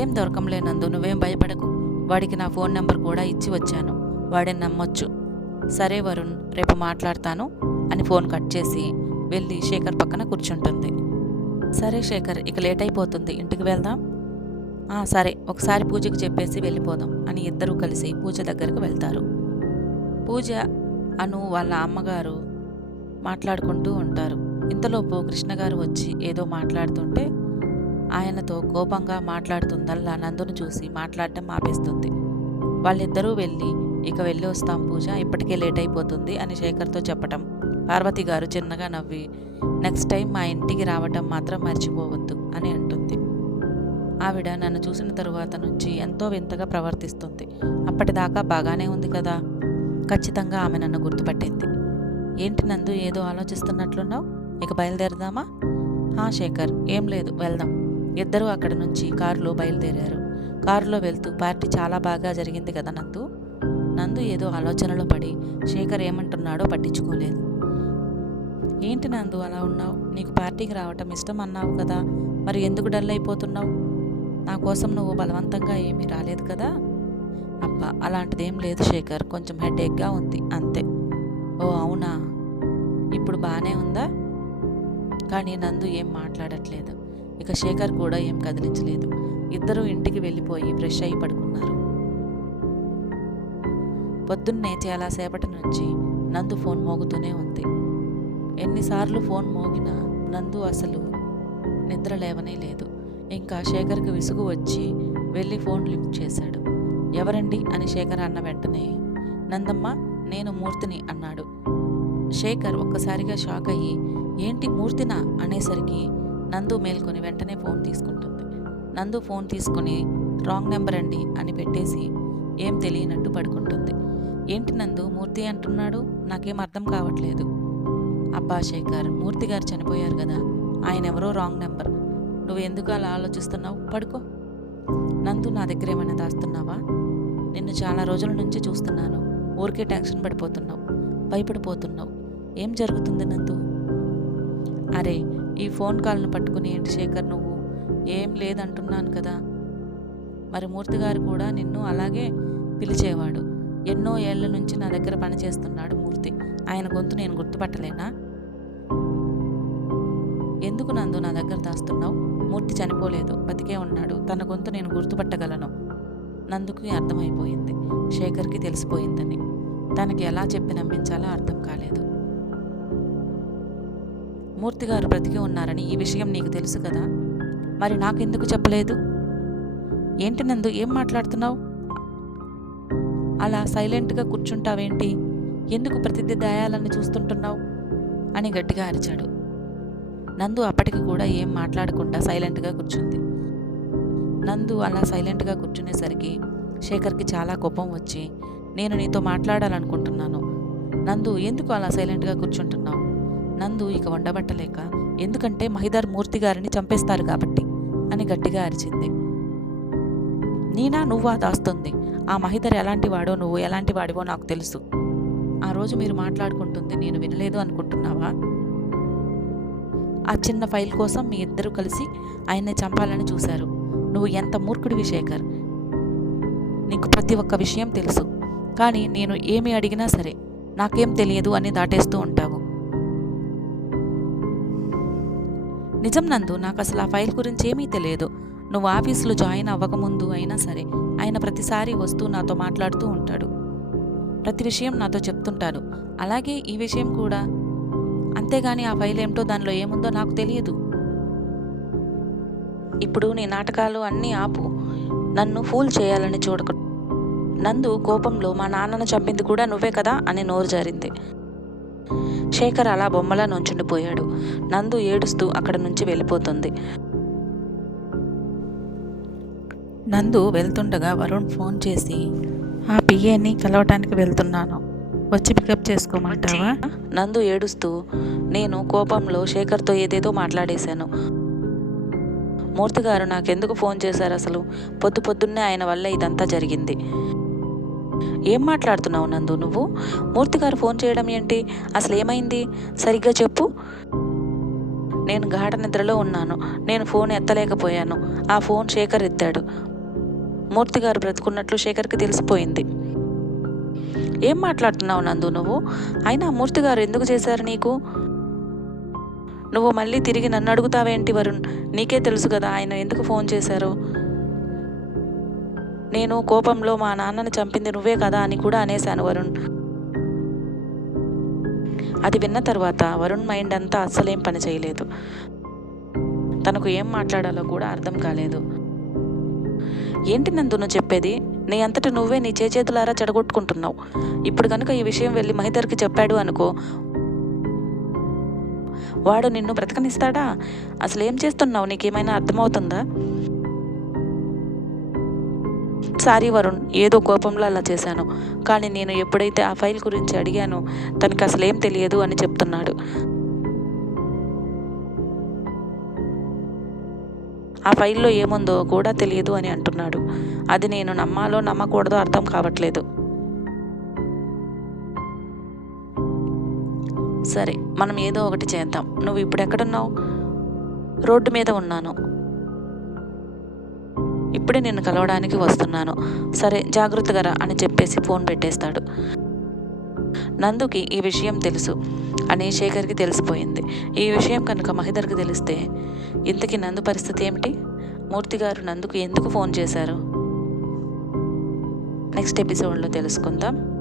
ఏం దొరకంలేనందు, నువ్వేం భయపడకు. వాడికి నా ఫోన్ నెంబర్ కూడా ఇచ్చి వచ్చాను. వాడిని నమ్మొచ్చు. సరే వరుణ్, రేపు మాట్లాడతాను అని ఫోన్ కట్ చేసి వెళ్ళి శేఖర్ పక్కన కూర్చుంటుంది. సరే శేఖర్, ఇక లేట్ అయిపోతుంది, ఇంటికి వెళ్దాం. సరే, ఒకసారి పూజకి చెప్పేసి వెళ్ళిపోదాం అని ఇద్దరూ కలిసి పూజ దగ్గరకు వెళ్తారు. పూజ అను వాళ్ళ అమ్మగారు మాట్లాడుకుంటూ ఉంటారు. ఇంతలోపు కృష్ణగారు వచ్చి ఏదో మాట్లాడుతుంటే ఆయనతో కోపంగా మాట్లాడుతుందల్లా నందును చూసి మాట్లాడటం ఆపేస్తుంది. వాళ్ళిద్దరూ వెళ్ళి ఇక వెళ్ళి వస్తాం పూజ, ఇప్పటికే లేట్ అయిపోతుంది అని శేఖర్తో చెప్పటం పార్వతి గారు చిన్నగా నవ్వి, నెక్స్ట్ టైం మా ఇంటికి రావటం మాత్రం మర్చిపోవద్దు అని అంటుంది. ఆవిడ నన్ను చూసిన తరువాత నుంచి ఎంతో వింతగా ప్రవర్తిస్తుంది. అప్పటిదాకా బాగానే ఉంది కదా. ఖచ్చితంగా ఆమె నన్ను గుర్తుపట్టింది. ఏంటి నందు, ఏదో ఆలోచిస్తున్నట్లున్నావు? ఇక బయలుదేరదామా? శేఖర్, ఏం లేదు, వెళ్దాం. ఇద్దరూ అక్కడి నుంచి కారులో బయలుదేరారు. కారులో వెళ్తూ, పార్టీ చాలా బాగా జరిగింది కదా నందు. నందు ఏదో ఆలోచనలో పడి శేఖర్ ఏమంటున్నాడో పట్టించుకోలేదు. ఏంటి నందు అలా ఉన్నావు? నీకు పార్టీకి రావటం ఇష్టం అన్నావు కదా, మరి ఎందుకు డల్ అయిపోతున్నావు? నా కోసం నువ్వు బలవంతంగా ఏమీ రాలేదు కదా. అబ్బా, అలాంటిదేం లేదు శేఖర్, కొంచెం హెడేక్గా ఉంది అంతే. ఓ అవునా, ఇప్పుడు బాగానే ఉందా? కానీ నందు ఏం మాట్లాడట్లేదు. ఇక శేఖర్ కూడా ఏం కదిలించలేదు. ఇద్దరూ ఇంటికి వెళ్ళిపోయి ఫ్రెష్ అయ్యి పడుకున్నారు. పొద్దున్నే చాలాసేపటి నుంచి నందు ఫోన్ మోగుతూనే ఉంది. ఎన్నిసార్లు ఫోన్ మోగినా నందు అసలు నిద్ర లేవనే లేదు. ఇంకా శేఖర్కి విసుగు వచ్చి వెళ్ళి ఫోన్ లిఫ్ట్ చేశాడు. ఎవరండి అని శేఖర్ అన్న వెంటనే, నందమ్మ, నేను మూర్తిని అన్నాడు. శేఖర్ ఒక్కసారిగా షాక్ అయ్యి, ఏంటి మూర్తినా అనేసరికి నందు మేల్కొని వెంటనే ఫోన్ తీసుకుంటుంది. నందు ఫోన్ తీసుకుని రాంగ్ నెంబర్ అండి అని పెట్టేసి ఏం తెలియనట్టు పడుకుంటుంది. ఏంటి నందు, మూర్తి అంటున్నాడు, నాకేం అర్థం కావట్లేదు. అబ్బా శేఖర్, మూర్తి గారు చనిపోయారు కదా, ఆయన ఎవరో రాంగ్ నెంబర్. నువ్వు ఎందుకు అలా ఆలోచిస్తున్నావు? పడుకో. నందు, నా దగ్గర ఏమైనా దాస్తున్నావా? నిన్ను చాలా రోజుల నుంచి చూస్తున్నాను. ఊరికే టెన్షన్ పడిపోతున్నావు, భయపడిపోతున్నావు. ఏం జరుగుతుంది నందు? అరే, ఈ ఫోన్ కాల్ను పట్టుకుని ఏంటి శేఖర్ నువ్వు? ఏం లేదంటున్నాను కదా. మరి మూర్తి గారు కూడా నిన్ను అలాగే పిలిచేవాడు. ఎన్నో ఏళ్ల నుంచి నా దగ్గర పనిచేస్తున్నాడు మూర్తి. ఆయన గొంతు నేను గుర్తుపట్టలేనా? ఎందుకు నందు నా దగ్గర దాస్తున్నావు? మూర్తి చనిపోలేదు, బతికే ఉన్నాడు. తన గొంతు నేను గుర్తుపట్టగలను. నందుకి అర్థమైపోయింది, శేఖర్కి తెలిసిపోయిందని. తనకి ఎలా చెప్పి నమ్మించాలో అర్థం కాలేదు. మూర్తిగారు బ్రతికి ఉన్నారని ఈ విషయం నీకు తెలుసు కదా, మరి నాకెందుకు చెప్పలేదు? ఏంటి నందు, ఏం మాట్లాడుతున్నావు? అలా సైలెంట్గా కూర్చుంటావేంటి? ఎందుకు ప్రతిదీ దయాలని చూస్తుంటున్నావు అని గట్టిగా అరిచాడు. నందు అప్పటికి కూడా ఏం మాట్లాడకుండా సైలెంట్గా కూర్చుంది. నందు అలా సైలెంట్గా కూర్చునేసరికి శేఖర్కి చాలా కోపం వచ్చి, నేను నీతో మాట్లాడాలనుకుంటున్నాను. నందు, ఎందుకు అలా సైలెంట్గా కూర్చుంటున్నావు? నందు ఇక ఉండబట్టలేక, ఎందుకంటే మహిధర్ మూర్తి గారిని చంపేస్తారు కాబట్టి అని గట్టిగా అరిచింది. నీనా నువ్వా దాస్తుంది? ఆ మహిధర్ ఎలాంటి వాడో, నువ్వు ఎలాంటి వాడివో నాకు తెలుసు. ఆ రోజు మీరు మాట్లాడుకుంటుంది నేను వినలేదు అనుకుంటున్నావా? ఆ చిన్న ఫైల్ కోసం మీ ఇద్దరు కలిసి ఆయన్ని చంపాలని చూశారు. నువ్వు ఎంత మూర్ఖుడివి శేఖర్. నీకు ప్రతి ఒక్క విషయం తెలుసు, కానీ నేను ఏమి అడిగినా సరే నాకేం తెలియదు అని దాటేస్తూ ఉంటావు. నిజం నందు, నాకు అసలు ఆ ఫైల్ గురించి ఏమీ తెలియదు. నువ్వు ఆఫీసులో జాయిన్ అవ్వకముందు అయినా సరే ఆయన ప్రతిసారి వస్తూ నాతో మాట్లాడుతూ ఉంటాడు. ప్రతి విషయం నాతో చెప్తుంటాడు. అలాగే ఈ విషయం కూడా. అంతేగాని ఆ ఫైల్ ఏమిటో, దానిలో ఏముందో నాకు తెలియదు. ఇప్పుడు నీ నాటకాలు అన్నీ ఆపు. నన్ను ఫూల్ చేయాలని చూడకు. నందు కోపంలో, మా నాన్నను చంపింది కూడా నువ్వే కదా అని నోరు జారింది. శేఖర్ అలా బొమ్మలా నుంచుండిపోయాడు. నందు ఏడుస్తూ అక్కడి నుంచి వెళ్ళిపోతుంది. నందు వెళ్తుండగా వరుణ్ ఫోన్ చేసి, ఆ పిఏని కలవటానికి వెళ్తున్నాను, వచ్చి పికప్ చేసుకోమంటావా? నందు ఏడుస్తూ, నేను కోపంలో శేఖర్తో ఏదేదో మాట్లాడేశాను. మూర్తి గారు నాకెందుకు ఫోన్ చేశారు అసలు? పొద్దున్నే ఆయన వల్ల ఇదంతా జరిగింది. ఏం మాట్లాడుతున్నావు నందు నువ్వు? మూర్తి గారు ఫోన్ చేయడం ఏంటి? అసలు ఏమైంది? సరిగ్గా చెప్పు. నేను గాఢ నిద్రలో ఉన్నాను. నేను ఫోన్ ఎత్తలేకపోయాను. ఆ ఫోన్ శేఖర్ ఎత్తాడు. మూర్తి గారు బ్రతుకున్నట్లు శేఖర్కి తెలిసిపోయింది. ఏం మాట్లాడుతున్నావు నందు నువ్వు? అయినా మూర్తి గారు ఎందుకు చేశారు నీకు? నువ్వు మళ్ళీ తిరిగి నన్ను అడుగుతావేంటి వరుణ్? నీకే తెలుసు కదా ఆయన ఎందుకు ఫోన్ చేశారో. నేను కోపంలో మా నాన్నని చంపింది నువ్వే కదా అని కూడా అనేశాను వరుణ్. అది విన్న తర్వాత వరుణ్ మైండ్ అంతా అస్సలేం పని చేయలేదు. తనకు ఏం మాట్లాడాలో కూడా అర్థం కాలేదు. ఏంటి నందు నువ్వు చెప్పేది? నీ అంతటి నువ్వే నీ చేతులారా చెడగొట్టుకుంటున్నావు. ఇప్పుడు కనుక ఈ విషయం వెళ్ళి మహిధర్కి చెప్పాడు అనుకో, వాడు నిన్ను బ్రతకనిస్తాడా? అసలు ఏం చేస్తున్నావు? నీకేమైనా అర్థమవుతుందా? సారీ వరుణ్, ఏదో కోపంలో అలా చేశాను. కానీ నేను ఎప్పుడైతే ఆ ఫైల్ గురించి అడిగానో తనకి అసలు ఏం తెలియదు అని చెప్తున్నాడు. ఆ ఫైల్లో ఏముందో కూడా తెలియదు అని అంటున్నాడు. అది నేను నమ్మాలో నమ్మకూడదో అర్థం కావట్లేదు. సరే, మనం ఏదో ఒకటి చేద్దాం. నువ్వు ఇప్పుడు ఎక్కడున్నావు? రోడ్డు మీద ఉన్నాను. ఇప్పుడే నిన్ను కలవడానికి వస్తున్నాను. సరే, జాగ్రత్తగా రా అని చెప్పేసి ఫోన్ పెట్టేస్తాడు. నందుకి ఈ విషయం తెలుసు అని శేఖర్కి తెలిసిపోయింది. ఈ విషయం కనుక మహిధర్కి తెలిస్తే ఇంతకీ నందు పరిస్థితి ఏమిటి? మూర్తి గారు నందుకు ఎందుకు ఫోన్ చేశారు? నెక్స్ట్ ఎపిసోడ్లో తెలుసుకుందాం.